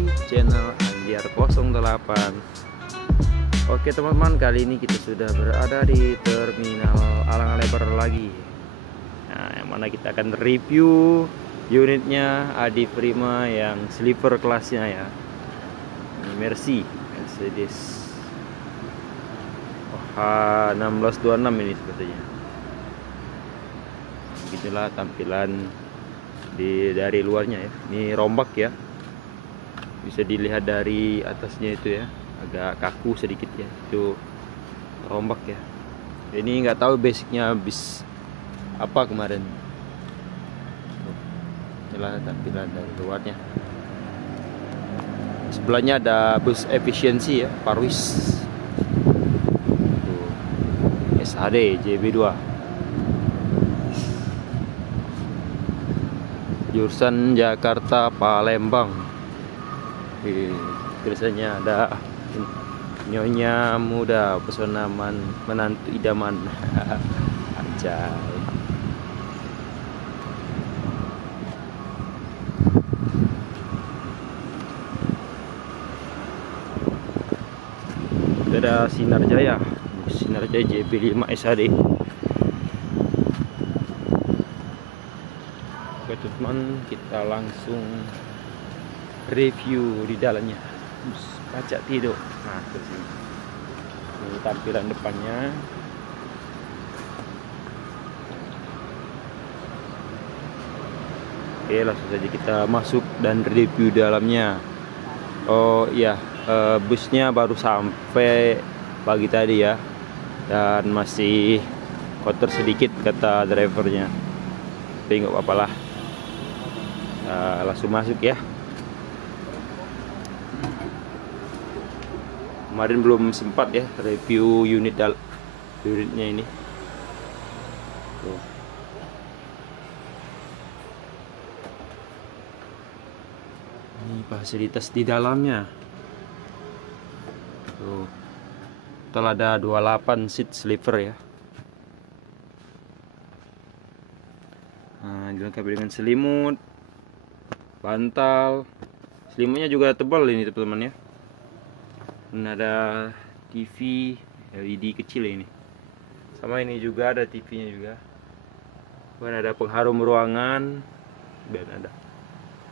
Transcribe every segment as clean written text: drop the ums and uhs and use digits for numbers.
di channel Andiar08. Oke teman-teman, kali ini kita sudah berada di terminal Alang Lebar lagi. Nah, yang mana kita akan review unitnya Adi Prima yang sleeper kelasnya ya. Ini Mercedes 1626 ini sepertinya. Begitulah tampilan dari luarnya ya. Ini rombak ya, bisa dilihat dari atasnya itu ya, agak kaku sedikit ya, itu rombak ya. Ini nggak tahu basicnya bis apa kemarin. Inilah tampilan dari luarnya. Sebelahnya ada bus efisiensi ya, Parwis SHD JB2 jurusan Jakarta Palembang. Tulisannya ada Nyonya Muda Pesona Menantu Idaman. Anjay. Ada Sinar Jaya JB5 SHD. Oke teman, kita langsung review di dalamnya. Kaca tidur. Nah, ke sini. Ini tampilan depannya. Oke, langsung saja kita masuk dan review dalamnya. Oh iya, busnya baru sampai pagi tadi ya, dan masih kotor sedikit kata drivernya. Tapi nggak apa-apa lah. Langsung masuk ya. Kemarin belum sempat ya review unitnya ini. Tuh. Ini fasilitas di dalamnya. Tuh. Total ada 28 seat sleeper ya. Nah, dilengkapi dengan selimut, bantal. Selimutnya juga tebal ini teman-teman ya. Dan ada TV LED kecil ini. Sama ini juga ada TV-nya juga. Dan ada pengharum ruangan. Dan ada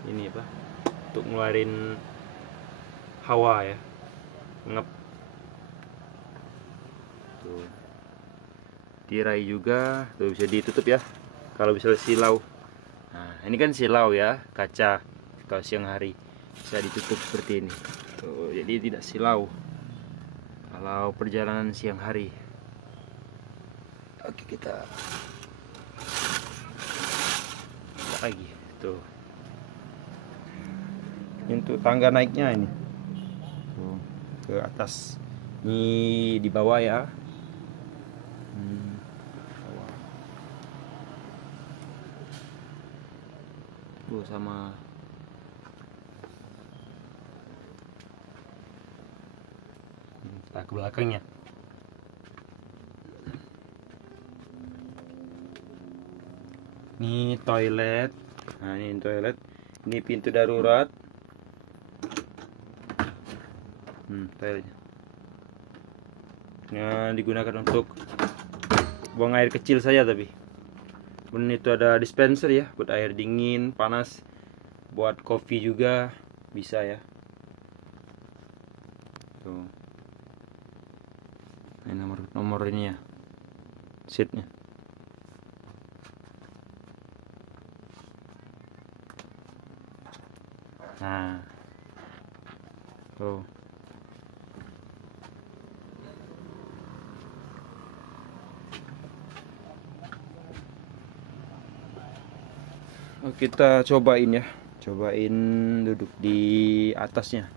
ini apa? Untuk ngeluarin hawa ya. Ngep. Tuh. Tirai juga, tuh bisa ditutup ya. Kalau misalnya silau. Nah, ini kan silau ya, kaca. Kalau siang hari bisa ditutup seperti ini. Tuh, jadi tidak silau kalau perjalanan siang hari. Oke, kita lagi tuh. Untuk tangga naiknya ini. Tuh, ke atas. Ini di bawah ya. Tuh sama kita ke belakangnya. Ini toilet. Nah, ini toilet. Ini pintu darurat. Toiletnya. Nah, digunakan untuk buang air kecil saja tapi. Kemudian itu ada dispenser ya, buat air dingin, panas, buat kopi juga bisa ya. Tuh. Ini nomor ini ya, seatnya. Nah, tuh. Oh, kita cobain ya, duduk di atasnya.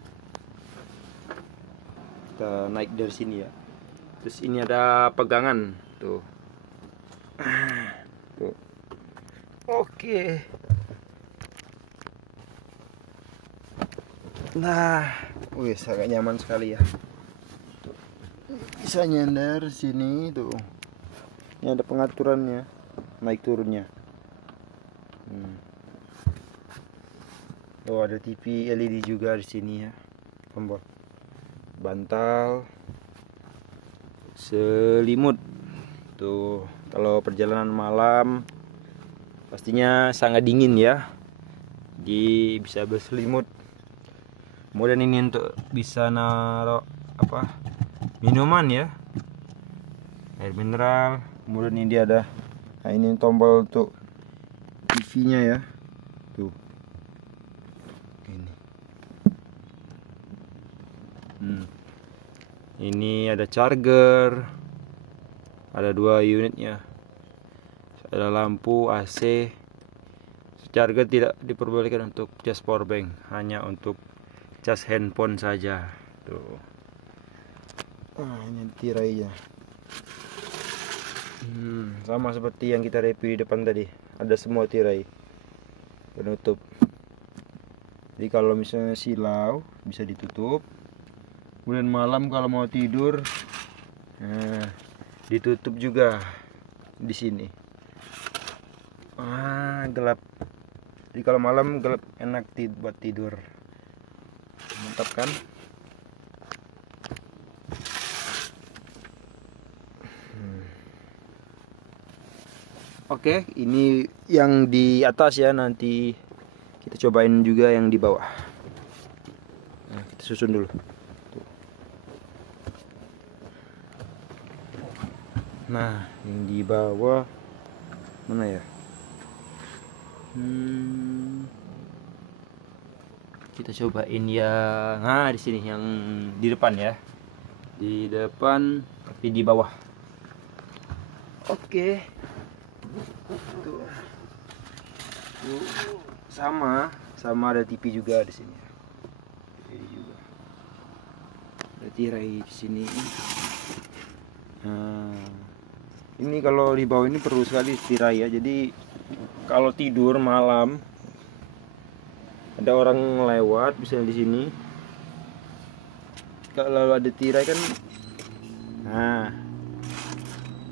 Kita naik dari sini ya. Terus ini ada pegangan tuh. Tuh. Oke. Nah, wih, agak nyaman sekali ya. Tuh. Bisa nyender sini tuh. Ini ada pengaturannya, naik turunnya. Tuh ada TV LED juga di sini ya, tombol bantal, selimut. Tuh kalau perjalanan malam pastinya sangat dingin ya, jadi bisa berselimut. Kemudian ini untuk bisa naruh apa, minuman ya, air mineral. Kemudian ini ada, nah ini tombol untuk TV-nya ya. Tuh ini. Ini ada charger, ada 2 unitnya, ada lampu AC. Charger tidak diperbolehkan untuk cas power bank, hanya untuk cas handphone saja. Tuh. Ini tirainya. Sama seperti yang kita review di depan tadi, ada semua tirai penutup. Jadi kalau misalnya silau bisa ditutup. Kemudian malam kalau mau tidur, ditutup juga di sini. Gelap. Jadi kalau malam gelap, enak buat tidur. Mantap kan? Oke, ini yang di atas ya, nanti kita cobain juga yang di bawah. Nah, kita susun dulu. Tuh. Nah, yang di bawah mana ya? Kita cobain yang, nah di sini yang di depan ya, di depan tapi di bawah. Oke. Tuh. Sama ada TV juga di sini. TV juga. Ada tirai di sini. Nah, ini kalau di bawah ini perlu sekali tirai ya. Jadi kalau tidur malam ada orang lewat bisa di sini, kalau ada tirai kan, nah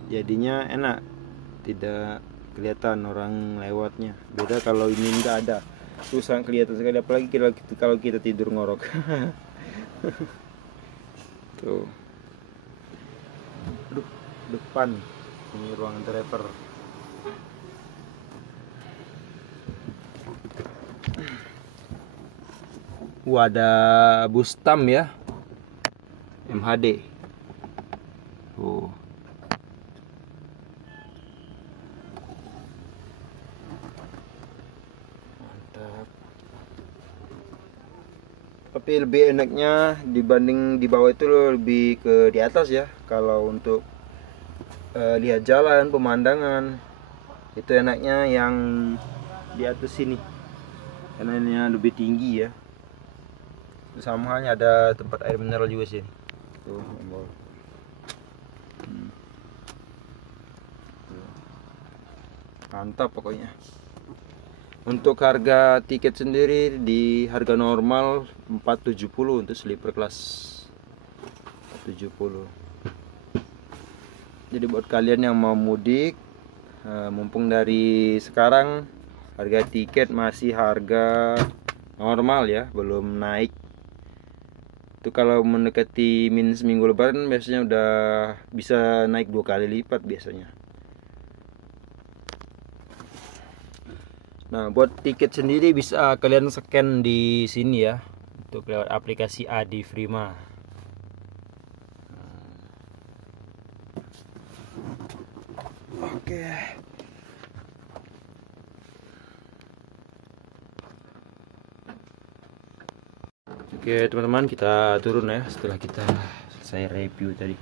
jadinya enak, tidak kelihatan orang lewatnya. Beda kalau ini nggak ada, susah kelihatan sekali, apalagi kalau kita tidur ngorok. Tuh. Aduh, depan ini ruangan driver. Ada Bustam ya, MHD. Tuh. Mantap. Tapi lebih enaknya dibanding di bawah itu lebih ke di atas ya. Kalau untuk lihat jalan, pemandangan, itu enaknya yang di atas sini, karena ini lebih tinggi ya. Sama halnya ada tempat air mineral juga sih. Tuh, mantap pokoknya. Untuk harga tiket sendiri di harga normal 470 untuk sleeper kelas 470. Jadi buat kalian yang mau mudik, mumpung dari sekarang harga tiket masih harga normal ya, belum naik. Itu kalau mendekati seminggu lebaran biasanya udah bisa naik 2 kali lipat biasanya. Nah, buat tiket sendiri bisa kalian scan di sini ya, untuk lewat aplikasi Adi Prima. Oke. Oke teman-teman, kita turun ya setelah kita selesai review tadi.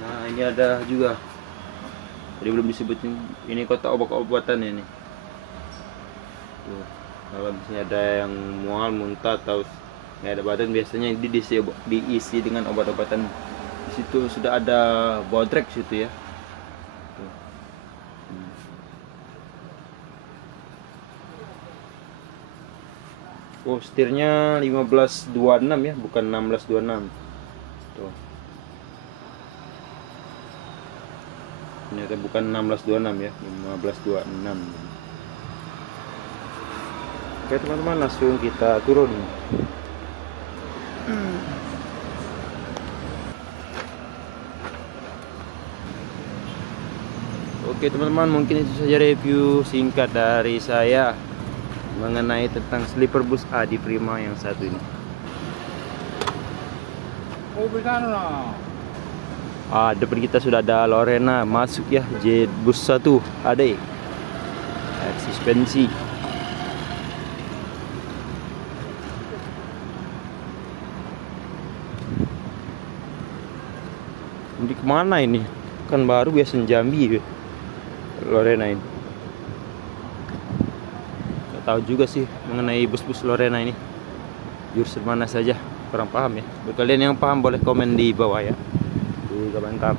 Nah ini ada juga, tadi belum disebutin, ini kotak obat-obatan ini. Tuh, kalau misalnya ada yang mual, muntah atau nggak ada badan, biasanya ini diisi dengan obat-obatan. Di situ sudah ada bodrek situ ya. Tuh. Oh, setirnya 1526 ya, bukan 1626. Tuh. Ini ternyata bukan 1626 ya, 1526. Oke teman-teman, langsung kita turun. Oke teman-teman, mungkin itu saja review singkat dari saya mengenai tentang sleeper bus A di Prima yang satu ini. Depan kita sudah ada Lorena masuk ya, Jet bus 1 ada suspensi. Ini kemana ini? Kan baru biasa Jambi Lorena ini. Gak tahu juga sih mengenai bus-bus Lorena ini jurusan mana saja, kurang paham ya. Buat kalian yang paham boleh komen di bawah ya, di komentar.